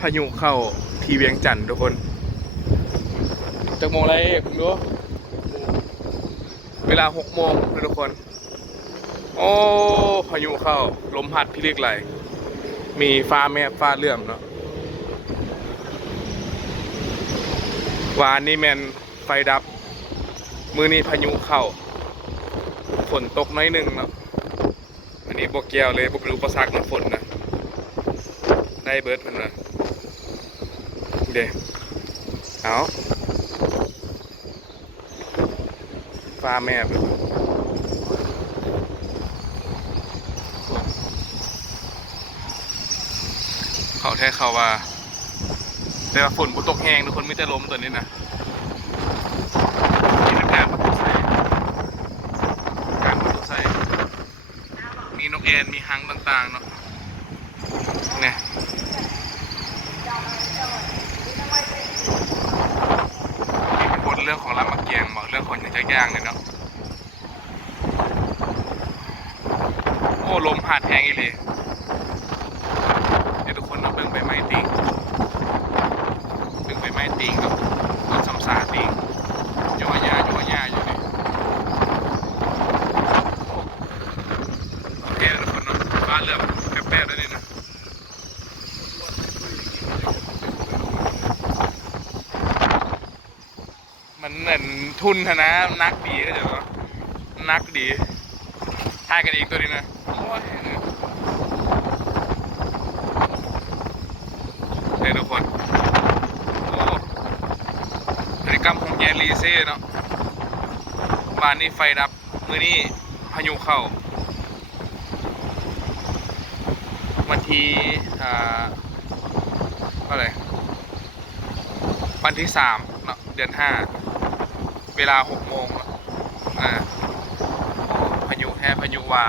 พายุเข้าที่เวียงจันทร์ทุกคนจากโมงไรคุณดูเวลา6 โมงทุกคนโอ้พายุเข้าลมพัดพิลึกไหลมีฟ้าแมบฟ้าเลื่อมเนาะวานนี้แมนไฟดับมือนี้พายุเข้าฝนตกน้อยหนึ่งเนาะอันนี้บกเกี่ยวเลยบกเป็นอุปสรรคน้ำฝนนะได้เบิร์ดมันนะเดี๋ยวเอาฟ้าแมบเขาแท้เขาว่าแต่ว่าฝนบุตกแห้งทุกคนไม่จะล้มตัวนี้นะนี่เป็นการประตูใส่มีนกแอนมีหางต่างๆเนาะเนี่ยเป็นบทเรื่องของรามเกียรติ์บอกเรื่องคนอย่างย่างเลยเนาะโอ้ลมพัดแห้งอีเลยเดี๋ยวทุกคนเอาเบิ่งใบไม้ติงกับต้นสำสาติงย่อย่าอยู่นี่โอเคทุกคนเนาะฟ้าเริ่มแป๊บๆแล้วนี่นะมันเหมือนทุนนะนักดีก็เดี๋ยวนักดีทายกันอีกตัวนี้นะโอ้ยเดี๋ยวทุกคนพฤติกรรมของแยนลีเซ่เนาะวานนี้ไฟดับมือนี้พายุเข้าวันที่อะไรวันที่3เนาะเดือน 5เวลา6 โมงพายุแห่พายุวา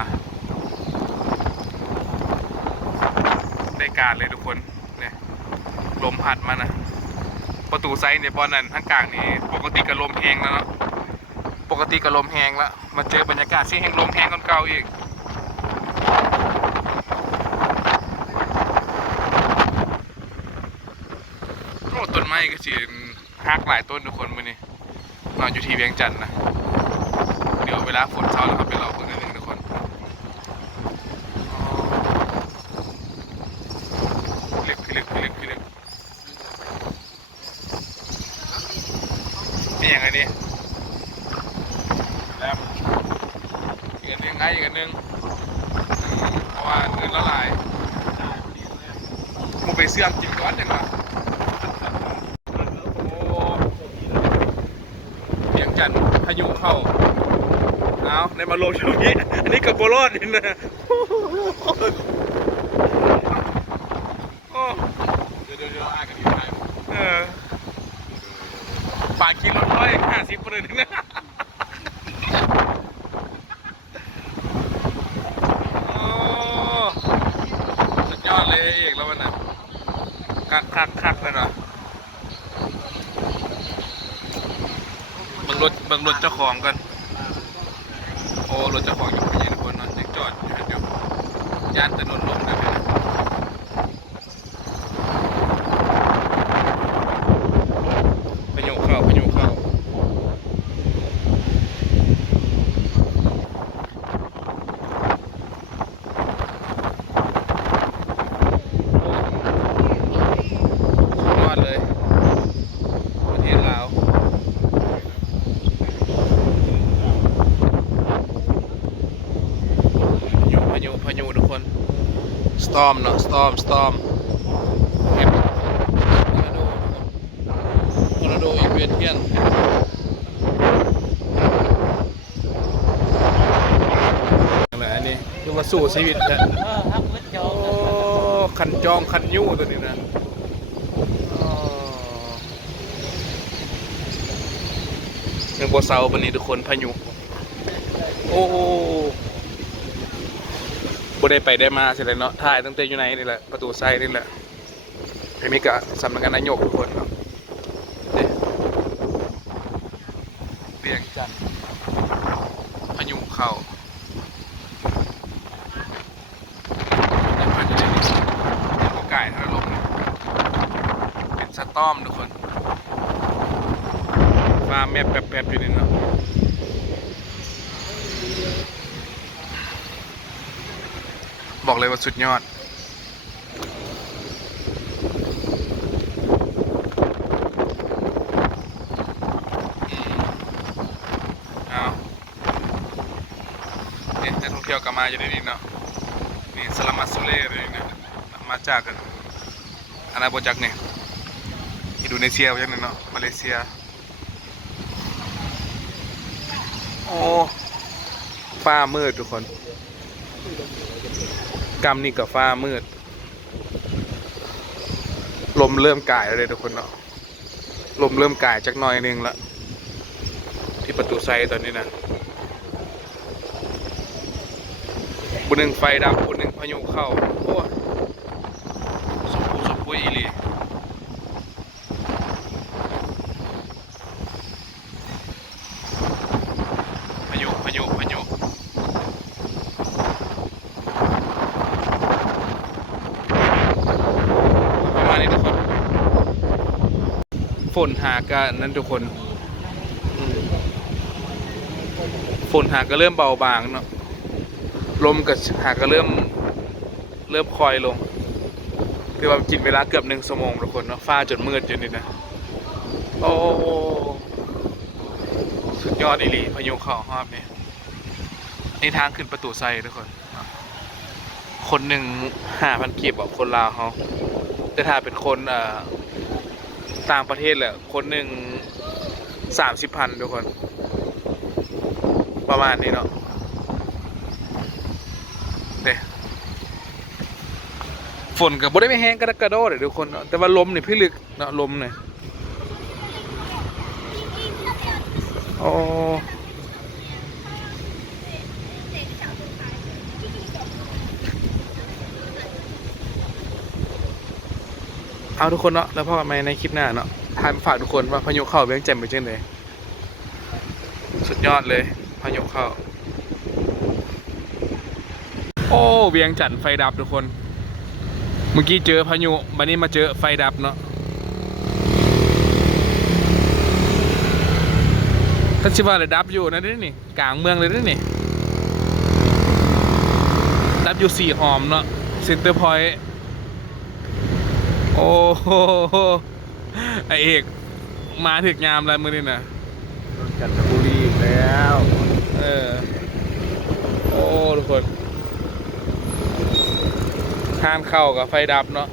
ได้การเลยทุกคนเนี่ยลมพัดมานะประตูไซน์เนี่ยบอลนั่นทั้งกลางนี่ปกติกับลมแห้งแล้วเนาะปกติกับลมแห้งแล้วมาเจอบรรยากาศที่แห้งลมแห้งคนเก่าอีกโอ้ต้นไม้ก็สิหักหลายต้นทุกคนมื้อนี้นอนอยู่ที่เวียงจันทร์นะเดี๋ยวเวลาฝนเช้าแล้วก็ไปรอเพิ่งนิดนึงทุกคนพิลึกนี่อย่างไรนี่แล้วอีกอันนึงอีกอันนึงเพราะว่าเนื้อละลายมึงไปเสื่อมกินก้อนยังไงโอ้เวียงจันทร์พายุเข้าเอาในมาลงช่วงนี้อันนี้กับโบรอดนี่นะเดี๋ยวอ่านกันดีไหมปากกิน150เลยนะโอ้สุดยอดเลยเอกแล้วมันนะคักเลยนะเบิ่งรถเจ้าของกันโอ้รถเจ้าของอยู่ที่นี่ทุกคนเนาะยังจอดอยู่เดี๋ยวย่านถนนลมกันเลยพายุเข้าพายุทุกคนสตอมเนาะสตอมทอร์นาโดอีกเวียนเทียนอะไรอันนี้ยังมาสู่ชีวิตแท้โอ้คันจองคันยู่ตัวนี้นะยังบัวเสาบันนี้ทุกคนพายุโอ้บ่ได้ไปได้มาเสร็จแล้วเนาะถ่ายตั้งแต่อยู่ในนี่แหละประตูไซนี่แหละอันนี้ก็สำนักงานนายกทุกคนเนาะเวียงจันทร์พายุเข้าพายุในนี้โอกาสทะลม สตอมทุกคนฟ้าแมบแป๊บๆอยู่นี่เนาะบอกเลยว่าสุดยอดเอาเนี่ยนักท่องเที่ยวก็มาอยู่ในนี้เนาะนี่สลามัสซูเล่เลยนะมาจากกันอาณาจักรเนี่ยอินโดนีเซียไปยังนึงเนาะมาเลเซียโอ้ฟ้ามืดทุกคนกำนี่กับฟ้ามืดลมเริ่มก่ายแล้วเลยทุกคนเนาะลมเริ่มก่ายจักหน่อยนึงละที่ประตูไซตอนนี้นะบุญหนึ่งไฟดับบุญหนึ่งพายุเข้าโอ้สมปุยอีหลีพายุประมาณนี้ทุกคนฝนหากันนั้นทุกคนฝนหาก็เริ่มเบาบางเนาะลมกับหาก็เริ่มคอยลงคือว่ากินเวลาเกือบ1 ชั่วโมงทุกคนเนาะฟ้าจนมืดอยู่นี่นะโอ้สุดยอดอีหลีพายุเข้ารอบนี้นี่ทางขึ้นประตูไซทุกคนหนึ่ง5,000 กีบบอกคนลาวเขาแต่ถ้าเป็นคนต่างประเทศแหละคนหนึ่ง30,000ทุกคนประมาณนี้เนาะเนี่ยฝนกับบ่ได้ไม่แห้งกระโดดเลยทุกคนเนาะแต่ว่าลมเนี่ยพี่ลึกเนาะลมเนี่ยโอ้เอาทุกคนเนาะแล้วพอกันใหม่ในคลิปหน้าเนาะทานฝากทุกคนว่าพายุเข้าเวียงจันทร์เป็นจังไดสุดยอดเลยพายุเข้าโอ้เวียงจันทร์ไฟดับทุกคนเมื่อกี้เจอพายุวันนี้มาเจอไฟดับเนาะถ้าชิว่าเลยดับอยู่นะนี่กลางเมืองเลยนี่ดับอยู่4 หอมเนาะเซ็นเตอร์พอยต์โอ้โหไอเอกมาถึกยามแล้วมือนี่นะจันทบุรีแล้วโอ้ทุกคนทานเข้ากับไฟดับเนาะ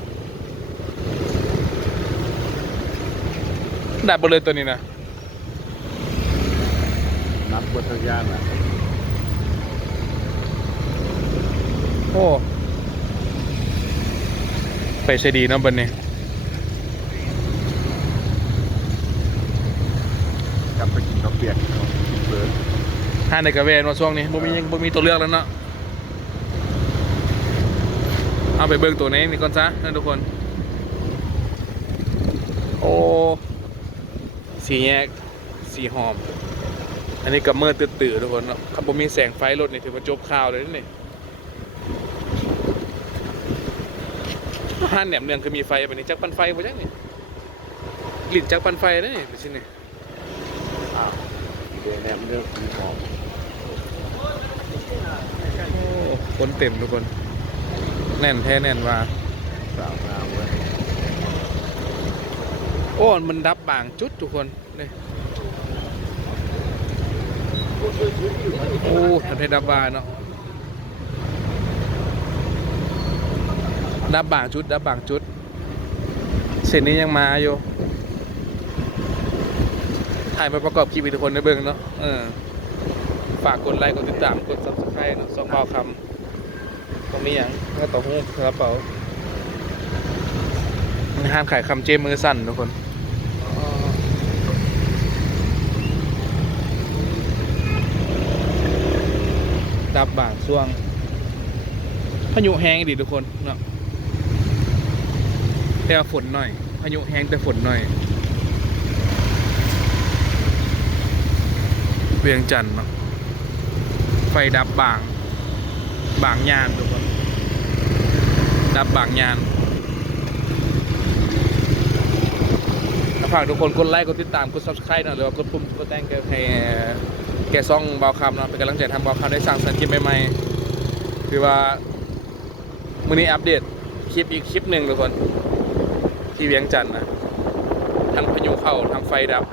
ดับหมดเลยตัวนี้นะนับบททยานอ่ะโอ้ไปใช้ดีเนาะบันนี้กลับไปกินข้าวเปียกเบิร์ดห้าในกระเวนว่าช่วงนี้บ่มีตัวเลือกแล้วเนาะเอาไปเบิ่งตัวนี้นี่ก่อนซะนะทุกคนโอ้สีแยกสีหอมอันนี้กับเมื่อตื่นทุกคนเนาะขับบ่มีแสงไฟรถนี่ถือว่าจบข่าวเลยนี่ห้านแหนมเนืองคือมีไฟแบบนี้จักรปันไฟบ่จังนี่หลินจักรปันไฟได้นี่เป็นสินี่เดี๋ยวแหนมเนืองมีหอมโอ้คนเต็มทุกคนแน่นแท้แน่นว่าสาวงามเว้ยโอ้มันดับบางจุดทุกคนนี่โอ้ทำให้ดับบางเนาะดับบางจุดเส้นนี้ยังมาอยู่ถ่ายมาประกอบคลิปให้ทุกคนได้เบิ่งเนาะฝากกดไลค์กดติดตามกด Subscribe เนาะ2 เบาคำตรงนี้อย่างก็ต่อหูกระเป๋าห้ามขายคำเจมือสั่นทุกคนดับบางช่วงพายุแห้งดิทุกคนเนาะแต่ฝนหน่อยพายุแห้งแต่ฝนหน่อยเวียงจันทร์เนาะไฟดับบางยานทุกคนดับบางยาน ฝากทุกคนกดไลค์กดติดตามกด subscribe นะหรือว่ากดปุ่มกดแจ้งเตือนให้แกซ่องเบาคำเนาะเป็นกำลังใจทำเบาคำได้สร้างสรรค์คลิปใหม่ๆคือว่ามื้อนี้อัปเดตคลิปอีกคลิปหนึ่งทุกคนที่เวียงจันทน์นะทั้งพายุเข้าทั้งไฟดับ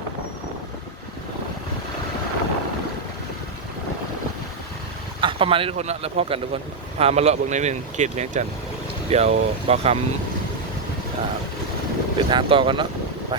ประมาณนี้ทุกคนนะแล้วพอกันทุกคนพามาเลาะเบิ่งในหนึ่งเขตเวียงจันทน์เดี๋ยวเบาคำเดินทางต่อกันเนาะไป